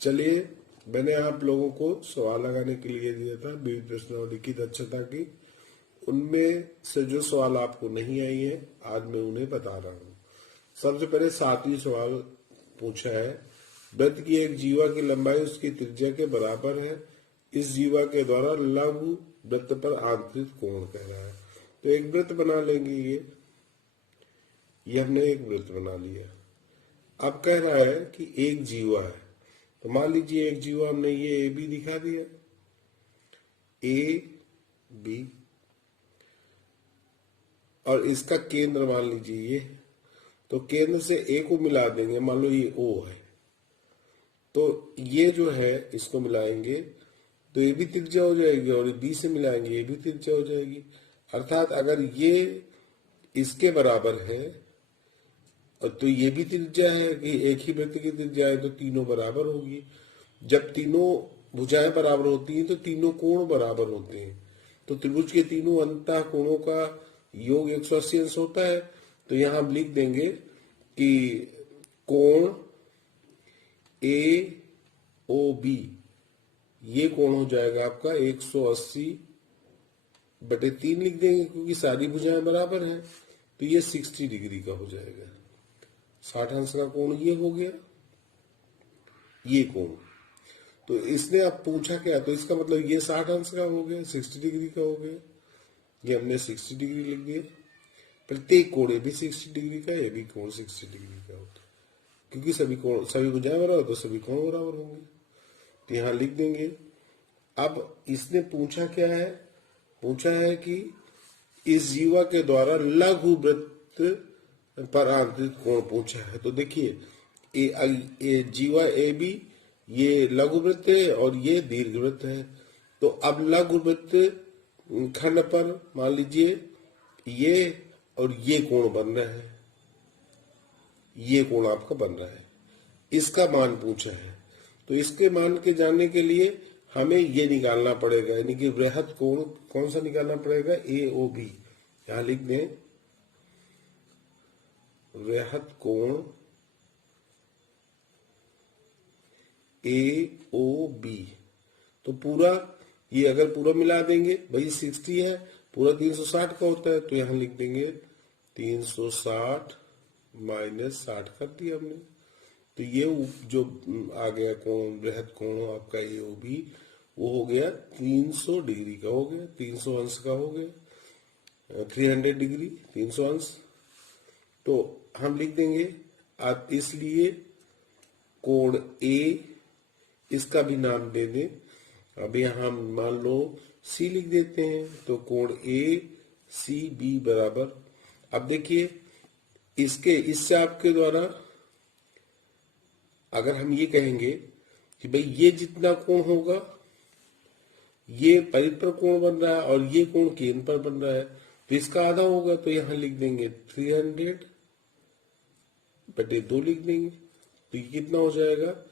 चलिए, मैंने आप लोगों को सवाल लगाने के लिए दिया था विविध प्रश्नावली की दक्षता की। उनमें से जो सवाल आपको नहीं आई है आज मैं उन्हें बता रहा हूँ। सबसे पहले 7वां सवाल पूछा है, वृत्त की एक जीवा की लंबाई उसकी त्रिज्या के बराबर है। इस जीवा के द्वारा लघु वृत्त पर आंतरिक कोण कह रहा है। तो एक वृत्त बना लेंगे। ये हमने एक वृत्त बना लिया। अब कह रहा है कि एक जीवा है, तो मान लीजिए एक जीवा हमने ये ए बी दिखा दिया, ए बी, और इसका केंद्र मान लीजिए ये, तो केंद्र से ए को मिला देंगे। मान लो ये ओ है, तो ये जो है इसको मिलाएंगे तो ये भी त्रिज्या हो जाएगी, और बी से मिलाएंगे ये भी त्रिज्या हो जाएगी। अर्थात अगर ये इसके बराबर है और तो ये भी त्रिज्या है कि एक ही वृत्त की त्रिज्या है, तो तीनों बराबर होगी। जब तीनों भुजाएं बराबर होती हैं तो तीनों कोण बराबर होते हैं। तो त्रिभुज के तीनों अंतः कोणों का योग 180 अंश होता है। तो यहां हम लिख देंगे कि कोण ए ओ बी, ये कोण हो जाएगा आपका 180/3 लिख देंगे, क्योंकि सारी भुजाएं बराबर हैं। तो ये 60 डिग्री का हो जाएगा। 60 अंश का कोण ये हो गया, ये कोण। तो इसने अब पूछा क्या, तो इसका मतलब ये 60 अंश का हो गया, 60 डिग्री का हो गया। ये हमने 60 डिग्री लिख दिया। प्रत्येक कोण, ये भी 60 डिग्री का, ये भी कोण 60 डिग्री का होता है, क्योंकि सभी भुजाएं बराबर तो सभी कोण बराबर होंगे। तो यहां लिख देंगे। अब इसने पूछा क्या है, पूछा है कि इस जीवा के द्वारा लघु वृत्त पर आंतरिक कोण पूछा है। तो देखिए जीवा ए बी, ये लघु वृत्त है और ये दीर्घ वृत्त है। तो अब लघु वृत्त खंड पर मान लीजिए ये और ये कोण बन रहा है, ये कोण आपका बन रहा है। इसका मान पूछा है, तो इसके मान के जानने के लिए हमें ये निकालना पड़ेगा, यानी कि वृहत कोण कौन सा निकालना पड़ेगा, ए ओ बी। यहां लिख दें वृहत कोण ए ओ बी। तो पूरा ये अगर पूरा मिला देंगे, भाई 60 है, पूरा 360 का होता है, तो यहां लिख देंगे 360 माइनस 60 कर दिया हमने। तो ये जो आ गया कोण, वृहत कोण आपका ए ओ बी, वो हो गया 300 डिग्री का हो गया, 300 अंश का हो गया, 300 डिग्री 300 अंश। तो हम लिख देंगे आप, इसलिए कोण ए, इसका भी नाम दे दें। अब यहां मान लो सी लिख देते हैं, तो कोण ए सी बी बराबर। अब देखिए इससे आपके द्वारा अगर हम ये कहेंगे कि भाई ये जितना कोण होगा, ये परिपर कोण बन रहा है और ये कोण केंद्र पर बन रहा है, तो इसका आधा होगा। तो यहां लिख देंगे 300/2 लिख देंगे। तो ये कितना हो जाएगा,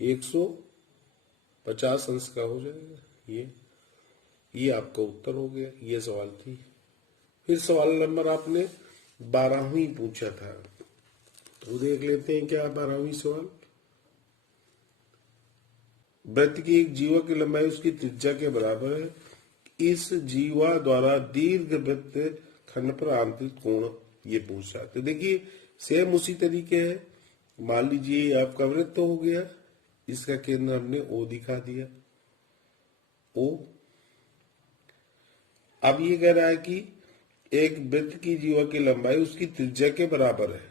150 अंश का हो जाएगा। ये आपका उत्तर हो गया। ये सवाल थी। फिर सवाल नंबर आपने 12वां पूछा था, तो देख लेते हैं क्या 12वां सवाल। वृत्त की एक जीवा की लंबाई उसकी त्रिज्या के बराबर है। इस जीवा द्वारा दीर्घ वृत्त खंड पर आंतरिक कोण ये पूछा। तो देखिए सेम उसी तरीके है। मान लीजिए आपका वृत्त हो गया, इसका केंद्र हमने ओ दिखा दिया, ओ। अब ये कह रहा है कि एक वृत्त की जीवा की लंबाई उसकी त्रिज्या के बराबर है।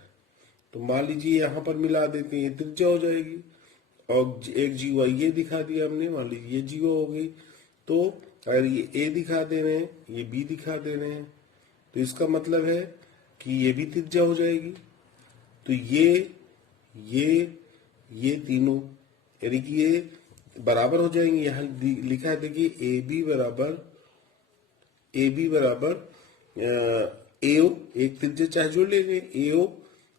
तो मान लीजिए यहां पर मिला देते हैं, त्रिज्या हो जाएगी। और एक जीवा ये दिखा दिया हमने, मान लीजिए ये जीवा हो गई। तो अगर ये ए दिखा दे रहे हैं, ये बी दिखा दे रहे हैं, तो इसका मतलब है कि ये भी त्रिज्या हो जाएगी। तो ये तीनों यानी कि ये बराबर हो जाएंगे। यहां लिखा है देखिए ए बी बराबर एओ, एक त्रिज्या चाहे जो लेंगे, एओ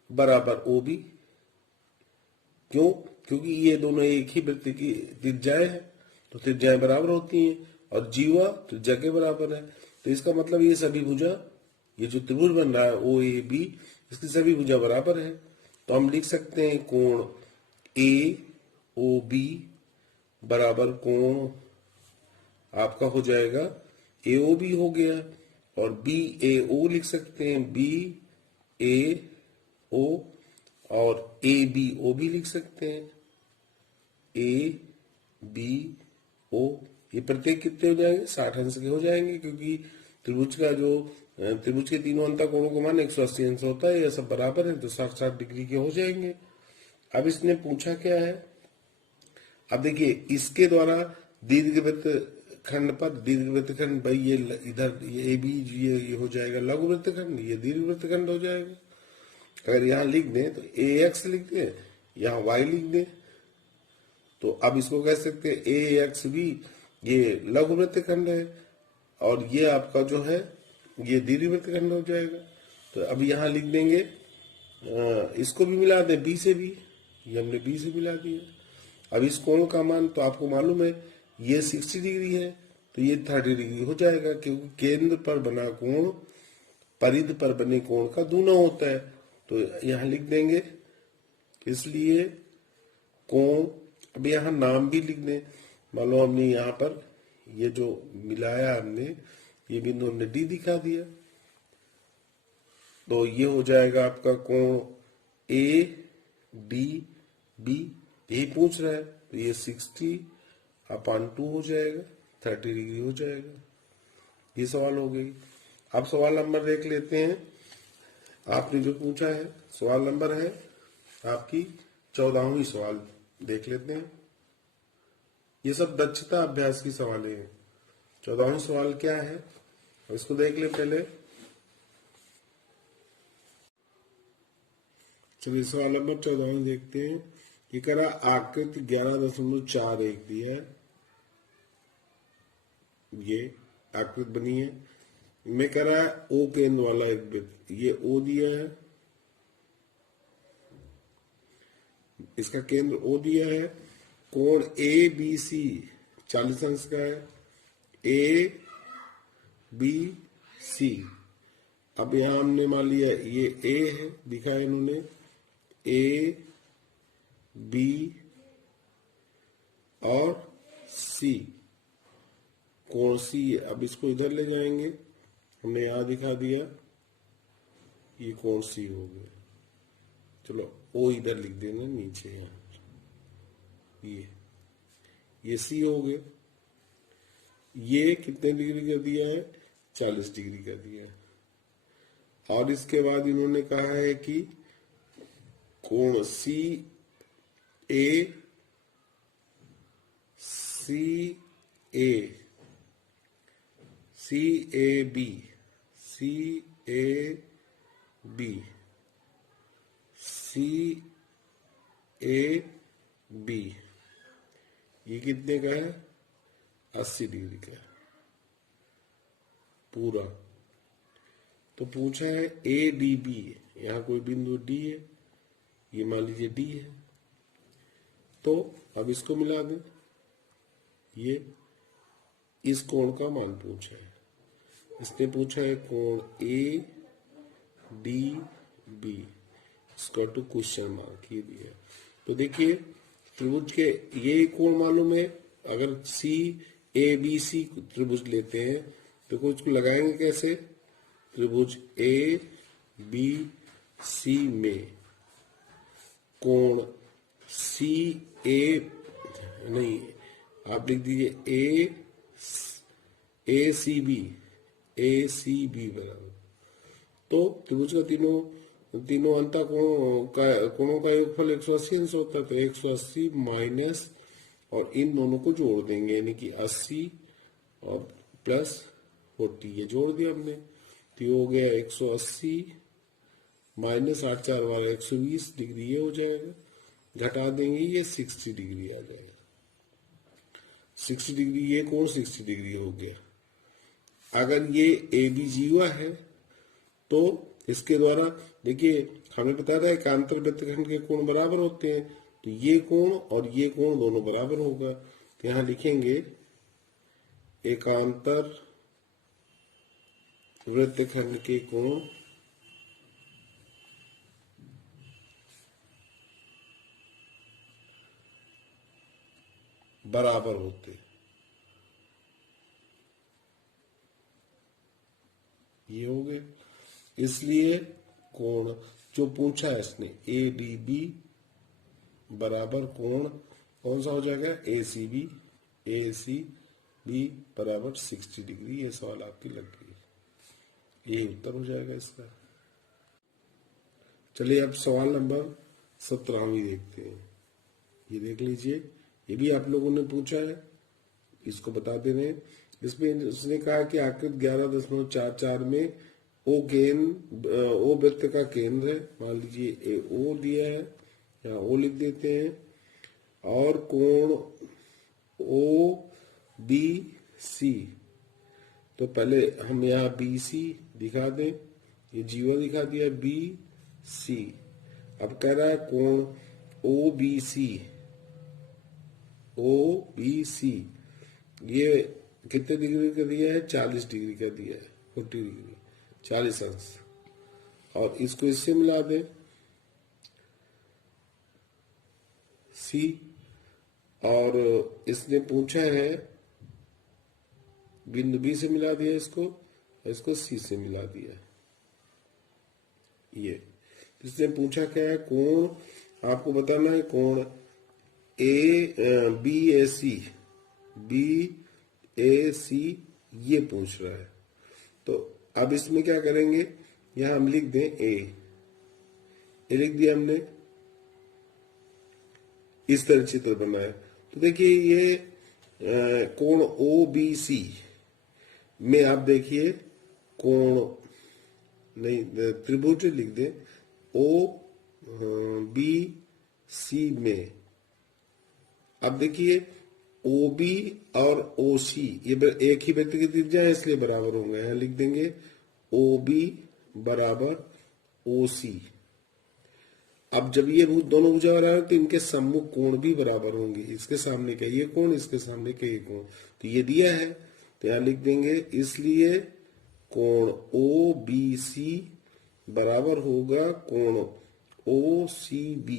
बराबर ओ बी। क्यों? क्योंकि ये दोनों एक ही वृत्त की त्रिज्याएं हैं, तो त्रिज्याएं बराबर होती हैं, और जीवा त्रिज्या के बराबर है। तो इसका मतलब ये सभी भुजा, ये जो त्रिभुज बन रहा है ओ ए बी, इसकी सभी भुजा बराबर है। तो हम लिख सकते हैं कोण ए ओ बी बराबर कोण आपका हो जाएगा ए ओ बी हो गया, और बी ए ओ लिख सकते हैं, बी ए ओ, और ए बी ओ भी लिख सकते हैं, ए बी ओ। ये प्रत्येक कितने हो जाएंगे? 60 अंश के हो जाएंगे, क्योंकि त्रिभुज का जो त्रिभुज के तीनों अंतः कोणों का मान 180 अंश होता है, ये सब बराबर है तो 60-60 डिग्री के हो जाएंगे। अब इसने पूछा क्या है, अब देखिए इसके द्वारा दीर्घवृत्त खंड पर, दीर्घवृत्त खंड भाई ये इधर ये भी ये हो जाएगा लघुवृत्त खंड, ये दीर्घवृत्त खंड हो जाएगा। अगर यहाँ लिख दें तो ए एक्स लिख दें, यहाँ वाई लिख दें, तो अब इसको कह सकते हैं ए एक्स भी ये लघुवृत्त खंड है, और ये आपका जो है ये दीर्घवृत्त खंड हो जाएगा। तो अब यहाँ लिख देंगे, इसको भी मिला दें बी से भी, ये हमने बी से मिला दिया। अब इस कोण का मान तो आपको मालूम है ये 60 डिग्री है, तो ये 30 डिग्री हो जाएगा, क्योंकि केंद्र पर बना कोण परिध पर बने कोण का दूना होता है। तो यहाँ लिख देंगे, इसलिए कोण, अब यहाँ नाम भी लिख दें। मान लो हमने यहाँ पर ये जो मिलाया हमने, ये बिंदु हमने डी दिखा दिया, तो ये हो जाएगा आपका कोण ए डी बी, यही पूछ रहा है, तो ये 60/2 हो जाएगा, 30 डिग्री हो जाएगा। ये सवाल हो गई। अब सवाल नंबर देख लेते हैं, आपने जो पूछा है सवाल नंबर है आपकी 14वीं सवाल देख लेते हैं। ये सब दक्षता अभ्यास की सवालें हैं। 14वीं सवाल क्या है इसको देख ले पहले। चलिए सवाल नंबर 14 देखते हैं। ये करा आकृति 11.41 दिया है, ये आकृति बनी है। मैं कह रहा है ओ केंद्र वाला एक वृत्त, ये ओ दिया है, इसका केंद्र ओ दिया है, कोण ए बी सी 40 अंश का है, ए बी सी। अब यहां हमने मान लिया ये ए है, दिखा इन्होंने, ए बी और सी, कोण सी। अब इसको इधर ले जाएंगे, हमने यहां दिखा दिया, ये कोण सी हो गया। चलो ओ इधर लिख देना नीचे, यहाँ ये सी हो गया। ये कितने डिग्री का दिया है? 40 डिग्री का दिया है। और इसके बाद इन्होंने कहा है कि कोण सी ए बी ये कितने का है? 80 डिग्री का पूरा। तो पूछा है ए डी बी, यहाँ कोई बिंदु डी है, ये मान लीजिए डी है, तो अब इसको मिला दें, ये इस कोण का मान पूछा है। इसने पूछा है कोण ए डी बी, इसका टू क्वेश्चन मार्क ये दिया। तो देखिए त्रिभुज के ये कोण मालूम है, अगर सी ए बी सी त्रिभुज लेते हैं तो इसको लगाएंगे कैसे? त्रिभुज ए बी सी में कोण सी ए, नहीं आप लिख दीजिए ए सी बी बराबर। तो त्रिभुज का तीनों अंतः कोणों का योगफल 180 अंश होता है, तो 180 माइनस और इन दोनों को जोड़ देंगे, यानी कि 80 और प्लस 40 ये जोड़ दिया हमने, तो ये हो गया 180 माइनस 8 4 वाला 120 डिग्री ये हो जाएगा। घटा देंगे ये 60 डिग्री आ जाएगा। 60 डिग्री ये कोण 60 डिग्री हो गया। अगर ये ए बी जीवा है तो इसके द्वारा देखिए हमें पता था एकांतर वृत्तखंड के कोण बराबर होते हैं, तो ये कोण और ये कोण दोनों बराबर होगा। तो यहां लिखेंगे एकांतर वृत्तखंड के कोण बराबर होते। ये हो गया। इसलिए कोण जो पूछा है इसने ADB बराबर कोण कौन सा हो जाएगा, ACB बराबर 60 डिग्री। ये सवाल आपकी लग गई, यही उत्तर हो जाएगा इसका। चलिए अब सवाल नंबर 17 देखते हैं। ये देख लीजिए, ये भी आप लोगों ने पूछा है, इसको बता दे रहे हैं। इसमें उसने कहा कि आकृत 11.44 में ओ वृत्त का केंद्र है, मान लीजिए ओ दिया है, यहाँ ओ लिख देते हैं, और कोण OBC, तो पहले हम यहाँ BC दिखा दें, ये जीवा दिखा दिया BC। अब कह रहा है कोण OBC ये कितने डिग्री का दिया है, 40 डिग्री का दिया है, 40 डिग्री 40 अंश, और इसको इससे मिला दें C, और इसने पूछा है बिंदु B से मिला दिया इसको C से मिला दिया। ये इसने पूछा क्या है, कोण आपको बताना है, कोण BAC ये पूछ रहा है। तो अब इसमें क्या करेंगे, यहां हम लिख दें ए लिख दिया हमने, इस तरह चित्र बनाया। तो देखिए ये कोण OBC में आप देखिए कोण नहीं, त्रिभुज लिख दें OBC में। अब देखिए OB और OC ये एक ही वृत्त की त्रिज्या है, इसलिए बराबर होंगे। यहां लिख देंगे OB बराबर OC। अब जब ये दोनों भुजा बराबर तो इनके सम्मुख कोण भी बराबर होंगे, इसके सामने का ये कोण, इसके सामने का ये कोण, तो ये दिया है, तो यहां लिख देंगे इसलिए कोण OBC बराबर होगा कोण OCB।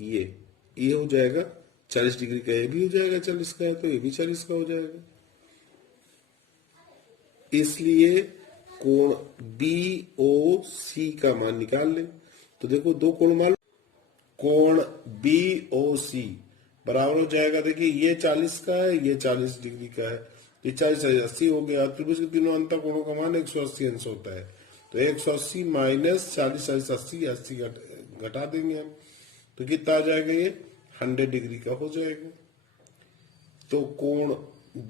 ये हो जाएगा 40 डिग्री का, ये भी हो जाएगा 40 का है, तो ये भी 40 का हो जाएगा। इसलिए कोण BOC का मान निकाल लें। तो देखो दो कोण मान, कोण BOC बराबर हो जाएगा, देखिए ये 40 का है, ये 40 डिग्री का है, ये 40 80 हो गया। त्रिभुज के तीनों अंतर कोणों का मान 180 अंश होता है, तो 180 माइनस 40 80 घटा देंगे हम, तो कितना आ जाएगा, ये 100 डिग्री का हो जाएगा। तो कोण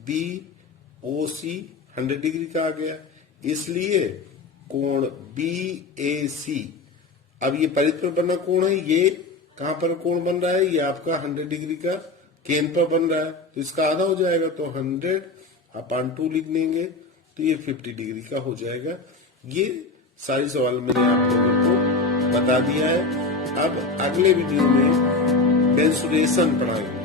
BOC 100 डिग्री का आ गया। इसलिए कोण BAC, अब ये परिध पर बना कोण है, ये कहां पर कोण बन रहा है, ये आपका 100 डिग्री का केंद्र पर बन रहा है, तो इसका आधा हो जाएगा, तो 100/2 लिख देंगे, तो ये 50 डिग्री का हो जाएगा। ये सारी सवाल मैंने आप लोगों को बता दिया है। अब अगले वीडियो में मेंसुरेशन पढ़ाएंगे।